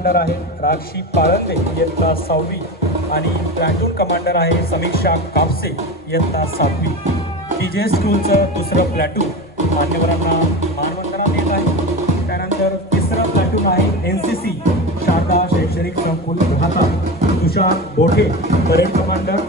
Commander आहेत राक्षी पाळंदे इयत्ता सहावी. आणि प्लॅटून कमांडर आहे समीक्षा कापसे इयत्ता सातवी. टी जे स्कूलचं दुसरं प्लॅटून मान्यवरांना मानवंदना देत आहे. त्यानंतर तिसरं प्लॅटून आहे एन सी सी शारदा शैक्षणिक संकुल राहता तुषार बोठे परेड कमांडर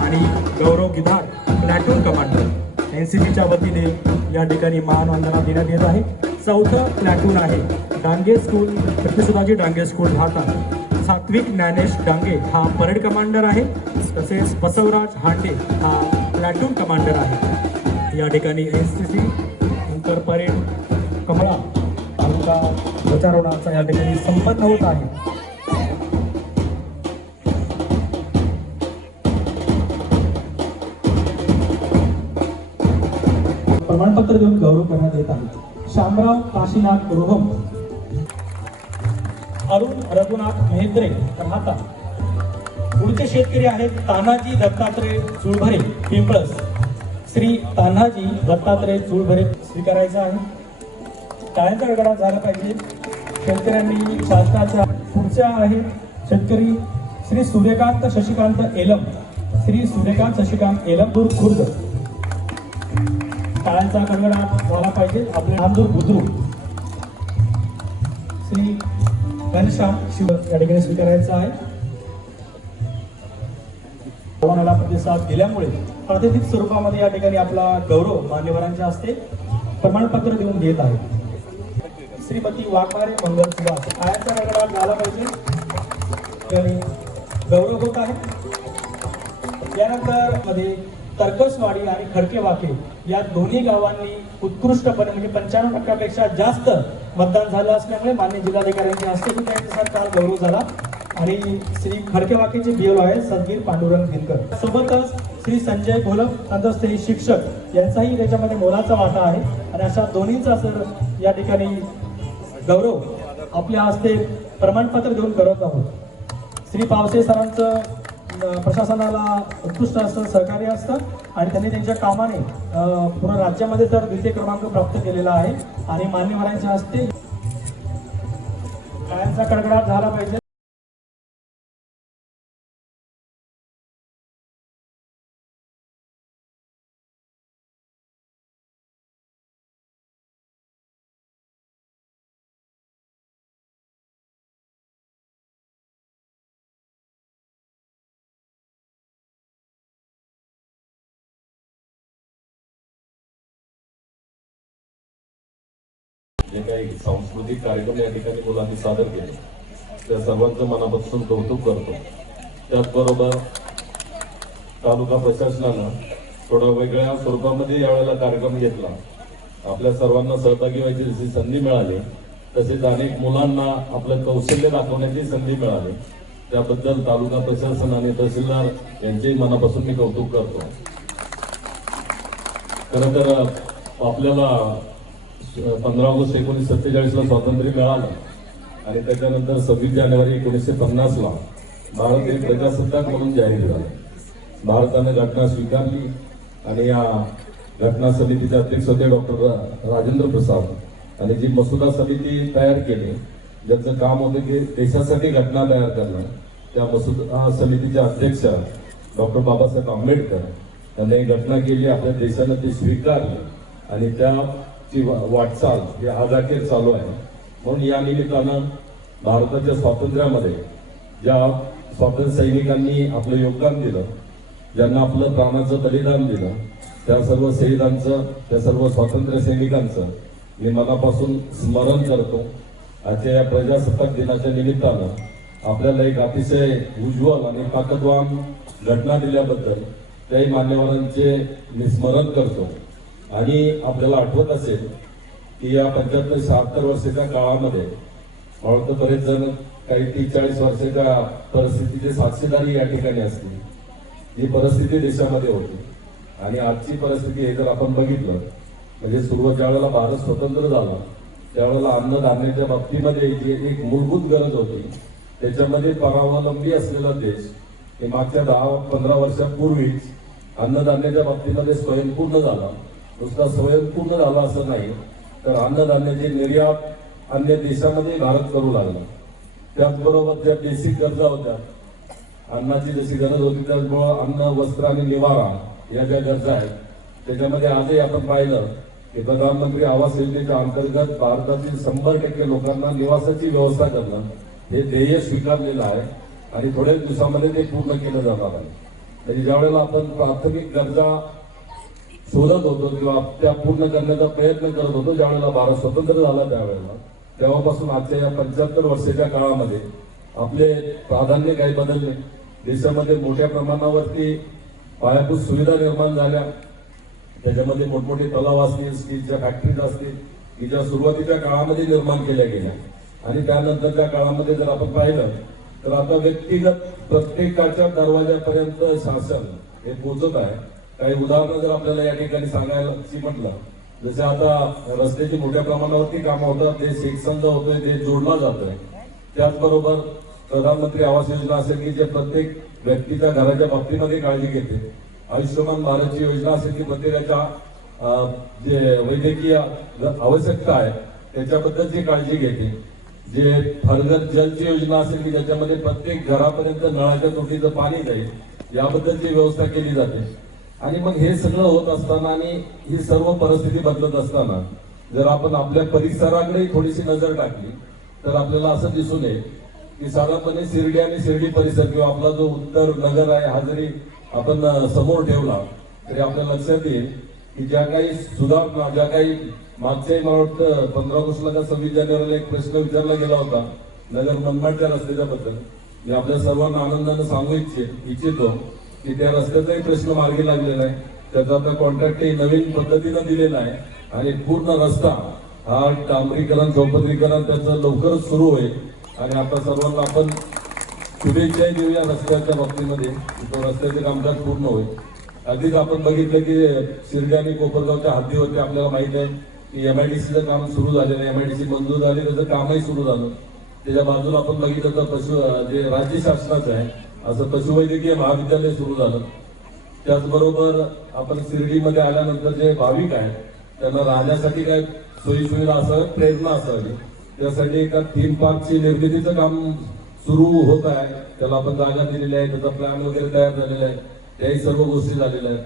आणि Gaurav Gidhar platoon commander N C सीच्या वतीने या ठिकाणी मानवंदना देण्यात येत आहे. चौथं प्लॅटून आहे. डांगे स्कूल प्रतिसुदाजी डांगे स्कूल भाता सात्विक ज्ञानेश डांगे हा परेड कमांडर आहे. तसेच बसवराज हांडे हा प्लॅटून कमांडर आहे. या ठिकाणी एस सी सी नंतर परेड कमळा तालुका ध्वजारोहणाचा या ठिकाणी संपन्न होत आहे. प्रमाणपत्र देऊन गौरव करण्यात येत आहे. शामराव काशीनाथ रोहम. अरुण रघुनाथ मेहेंद्रे राहता. पुढचे शेतकरी आहेत तानाजी दत्तात्रय चुळभरे पिंपळस. श्री तान्हाजी दत्तात्रय चुळभरे स्वीकारायचं आहे. टाळ्यांचा गडगडाट झाला पाहिजे. शेतकऱ्यांनी शासनाच्या पुढच्या आहेत. शेतकरी श्री सूर्यकांत शशिकांत एलम. श्री सूर्यकांत शशिकांत एलम खुर्द. टाळ्यांचा गडगडाट झाला पाहिजे. आपले नामदूर बुद्रुक श्री घनश्याम शिव या ठिकाणी स्वीकारायचं आहे. आव्हानाला प्रतिसाद दिल्यामुळे प्रातिनिधिक स्वरूपामध्ये या ठिकाणी आपला गौरव मान्यवरांच्या हस्ते प्रमाणपत्र देऊन घेत आहे. श्रीमती वाघमारे मंगल सुभाष आयाचा गडगडाट झाला पाहिजे. गौरव होत आहे. यानंतरमध्ये तरकसवाडी आणि खडकेवाके या दोन्ही गावांनी उत्कृष्टपणे म्हणजे पंच्याण्णव टक्क्यापेक्षा जास्त मतदान झालं असल्यामुळे मान्य जिल्हाधिकाऱ्यांच्या हस्ते सुद्धा यांचा काल गौरव झाला. आणि श्री खडकेवाकेचे बीएल आहे सदगीर पांडुरंग दिनकर सोबतच श्री संजय घोलप श्री शिक्षक यांचाही त्याच्यामध्ये मोलाचा वाटा आहे. आणि अशा दोन्हीचा सर या ठिकाणी गौरव आपल्या हस्ते प्रमाणपत्र देऊन करत आहोत. श्री पावसे सरांचं प्रशासनाला उत्कृष्ट असं सहकार्य असतं आणि त्यांनी त्यांच्या कामाने पूर्ण राज्यामध्ये तर द्वितीय क्रमांक प्राप्त केलेला आहे. आणि मान्यवरांच्या हस्ते कायांचा कडकडाट झाला पाहिजे. जे काही सांस्कृतिक कार्यक्रम या ठिकाणी मुलांनी सादर केले त्या सर्वांचं मनापासून कौतुक करतो. त्याचबरोबर तालुका प्रशासनानं थोडं वेगळ्या स्वरूपामध्ये यावेळेला कार्यक्रम घेतला. आपल्या सर्वांना सहभागी व्हायची जशी संधी मिळाली तसेच अनेक मुलांना आपलं कौशल्य दाखवण्याची संधी मिळाली. त्याबद्दल तालुका प्रशासन आणि तहसीलदार यांचेही मनापासून मी कौतुक करतो. खरं तर आपल्याला पंधरा ऑगस्ट एकोणीसशे सत्तेचाळीसला स्वातंत्र्य मिळालं. आणि त्याच्यानंतर सव्वीस जानेवारी एकोणीसशे पन्नासला भारत हे प्रजासत्ताक म्हणून जाहीर झालं. भारताने घटना स्वीकारली आणि या घटना समितीचे अध्यक्ष होते डॉक्टर राजेंद्र प्रसाद. आणि जी मसुदा समिती तयार केली ज्याचं काम होतं की देशासाठी घटना तयार करणं त्या मसुदा समितीचे अध्यक्ष डॉक्टर बाबासाहेब आंबेडकर त्यांनी घटना केली आपल्या देशानं ती स्वीकारली. आणि त्या वा- वाटचाल ही आगाखेर चालू आहे. म्हणून या निमित्तानं भारताच्या स्वातंत्र्यामध्ये ज्या स्वातंत्र्य सैनिकांनी आपलं योगदान दिलं ज्यांना आपलं प्राणाचं बलिदान दिलं त्या सर्व शहीदांचं त्या सर्व स्वातंत्र्य सैनिकांचं मी मनापासून स्मरण करतो. आजच्या या प्रजासत्ताक दिनाच्या निमित्तानं आपल्याला एक अतिशय उज्ज्वल आणि ताकदवान घटना दिल्याबद्दल त्याही मान्यवरांचे मी स्मरण करतो. आणि आपल्याला आठवत असेल की या पंच्याहत्तर शहात्तर वर्षाच्या काळामध्ये मला बरेच जण काही तीस चाळीस वर्षाच्या परिस्थितीचे साक्षीदारी या ठिकाणी असतील ही परिस्थिती देशामध्ये होती. आणि आजची परिस्थिती हे जर आपण बघितलं म्हणजे सुरुवात ज्या वेळेला भारत स्वतंत्र झाला त्यावेळेला अन्नधान्याच्या बाबतीमध्ये जी एक मूलभूत गरज होती त्याच्यामध्ये परावलंबी असलेला देश हे मागच्या दहा पंधरा वर्षापूर्वीच अन्नधान्याच्या बाबतीमध्ये स्वयंपूर्ण झाला. नुसता स्वयंपूर्ण झाला असं नाही तर अन्नधान्याची निर्यात अन्य देशामध्ये भारत करू लागला. त्याचबरोबर ज्या बेसिक गरजा होत्या अन्नाची जशी गरज होती त्याचमुळं अन्न वस्त्र आणि निवारा या ज्या गरजा आहेत त्याच्यामध्ये आजही आपण पाहिलं की प्रधानमंत्री आवास योजनेच्या अंतर्गत भारतातील शंभर टक्के लोकांना निवासाची व्यवस्था करणं हे ध्येय स्वीकारलेलं आहे आणि थोड्याच दिवसामध्ये ते पूर्ण केलं जाणार आहे. तरी ज्यावेळेला आपण प्राथमिक गरजा शोधत होतो किंवा त्या पूर्ण करण्याचा प्रयत्न करत होतो ज्यावेळेला भारत स्वतंत्र झाला त्यावेळेला. तेव्हापासून आजच्या या पंच्याहत्तर वर्षाच्या काळामध्ये आपले प्राधान्य काही बदलले. देशामध्ये मोठ्या प्रमाणावरती पायाभूत सुविधा निर्माण झाल्या. त्याच्यामध्ये मोठमोठे तलाव असतील स्टीलच्या फॅक्टरीज असतील की ज्या सुरुवातीच्या काळामध्ये निर्माण केल्या गेल्या. आणि त्यानंतरच्या काळामध्ये जर आपण पाहिलं तर आता व्यक्तिगत प्रत्येकाच्या दरवाजापर्यंत शासन हे पोचत आहे. काही उदाहरणं जर आपल्याला या ठिकाणी सांगायची म्हटलं जसे आता रस्त्याची मोठ्या प्रमाणावरती कामं होतात ते सेक्शन शेकसंद होतोय ते जोडला जातोय त्याचबरोबर प्रधानमंत्री आवास योजना असेल की जे प्रत्येक व्यक्तीच्या घराच्या बाबतीमध्ये काळजी घेते. आयुष्यमान भारतची योजना असेल की प्रत्येकाच्या जे वैद्यकीय आवश्यकता आहे त्याच्याबद्दलची काळजी घेते. जे फरगत जलची योजना असेल की ज्याच्यामध्ये प्रत्येक घरापर्यंत नळाच्या तुटीचं पाणी जाईल याबद्दलची व्यवस्था केली जाते. आणि मग हे सगळं होत असताना आणि ही सर्व परिस्थिती बदलत असताना जर आपण आपल्या परिसराकडे थोडीशी नजर टाकली तर आपल्याला असं दिसून येईल की साधारणपणे शिर्डी आणि शिर्डी परिसर किंवा आपला जो उत्तर नगर आहे हा जरी आपण समोर ठेवला तरी आपल्या लक्षात येईल की ज्या काही सुधारणा ज्या काही मागच्याही मला वाटतं पंधरा ऑगस्टला का सव्वीस जानेवारीला एक प्रश्न विचारला गेला होता नगर मनमाडच्या रस्त्याच्या बद्दल मी आपल्या सर्वांना आनंदानं सांगू इच्छित इच्छितो की त्या रस्त्याचाही प्रश्न मार्गी लागलेला आहे. त्याचा आता कॉन्ट्रॅक्टही नवीन पद्धतीनं दिलेला आहे. आणि पूर्ण रस्ता हा डांबरीकरण चौपदरीकरण त्याचं लवकरच सुरू होईल आणि आता सर्वांना आपण शुभेच्छाही देऊया रस्त्याच्या बाबतीमध्ये तो रस्त्याचे कामकाज पूर्ण होईल. आधीच आपण बघितलं की शिर्डी आणि कोपरगावच्या हद्दीवरती आपल्याला माहीत आहे की एम आय डी सीचं काम सुरू झालेलं आहे. सी मंजूर झाली त्याचं कामही सुरू झालं. त्याच्या बाजूला आपण बघितलं तर पशु जे राज्य शासनाचं आहे असं पशुवैद्यकीय महाविद्यालय सुरू झालं. त्याचबरोबर आपण शिर्डीमध्ये आल्यानंतर जे भाविक आहेत त्यांना राहण्यासाठी काय सोयी सुविधा असाव्या प्रेरणा असावी. त्यासाठी एका थीम पार्कची निर्मितीचं काम सुरू होत आहे. त्याला आपण जागा दिलेली आहे त्याचा प्लॅन वगैरे तयार झालेला आहे. त्याही सर्व गोष्टी झालेल्या आहेत.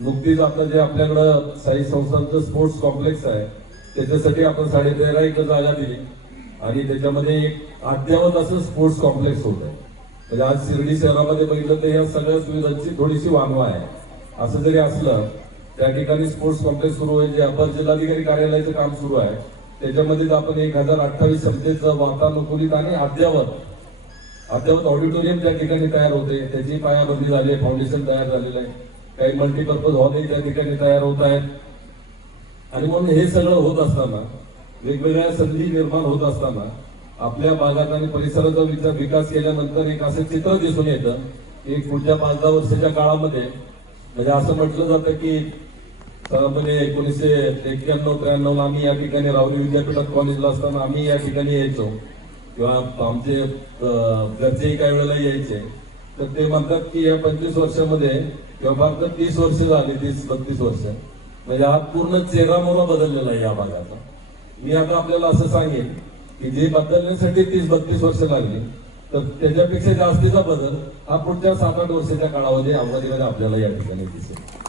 नुकतीच आता जे आपल्याकडं साई संस्थांचं स्पोर्ट्स कॉम्प्लेक्स आहे त्याच्यासाठी आपण साडे तेरा एकर जागा दिली. आणि त्याच्यामध्ये एक अद्ययावत असं स्पोर्ट्स कॉम्प्लेक्स होत आहे. म्हणजे आज शिर्डी शहरामध्ये बघितलं तर या सगळ्या सुविधांची थोडीशी वानवा आहे. असं जरी असलं त्या ठिकाणी स्पोर्ट्स कॉम्प्लेक्स सुरू आहे जे अपर जिल्हाधिकारी कार्यालयाचं काम सुरू आहे त्याच्यामध्ये आपण एक हजार अठ्ठावीस क्षमतेचं वातानुकूलित आणि अद्ययावत अद्ययावत ऑडिटोरियम त्या ठिकाणी तयार होते. त्याची पायाभरणी झाली आहे फाउंडेशन तयार झालेलं आहे. काही मल्टीपर्पज हॉलही त्या ठिकाणी तयार होत आहेत. आणि म्हणून हे सगळं होत असताना वेगवेगळ्या संधी निर्माण होत असताना आपल्या भागात आणि परिसराचा विचार विकास केल्यानंतर एक असं चित्र दिसून येतं की पुढच्या पाच दहा वर्षाच्या काळामध्ये. म्हणजे असं म्हटलं जातं की म्हणजे एकोणीसशे एक्क्याण्णव त्र्याण्णव आम्ही या ठिकाणी राहुरी विद्यापीठात कॉलेजला असताना आम्ही या ठिकाणी यायचो. किंवा आमचे घरचेही काही वेळेला यायचे. तर ते म्हणतात की या पंचवीस वर्षामध्ये किंवा फक्त तीस वर्ष झाली तीस बत्तीस वर्ष. म्हणजे हा पूर्ण चेहरा मोरा बदललेला आहे या भागाचा. मी आता आपल्याला असं सांगेन की जे बदलण्यासाठी तीस बत्तीस वर्ष लागली तर त्याच्यापेक्षा जास्तीचा बदल हा पुढच्या सात आठ वर्षाच्या काळामध्ये अमरावतीमध्ये आपल्याला या ठिकाणी दिसेल.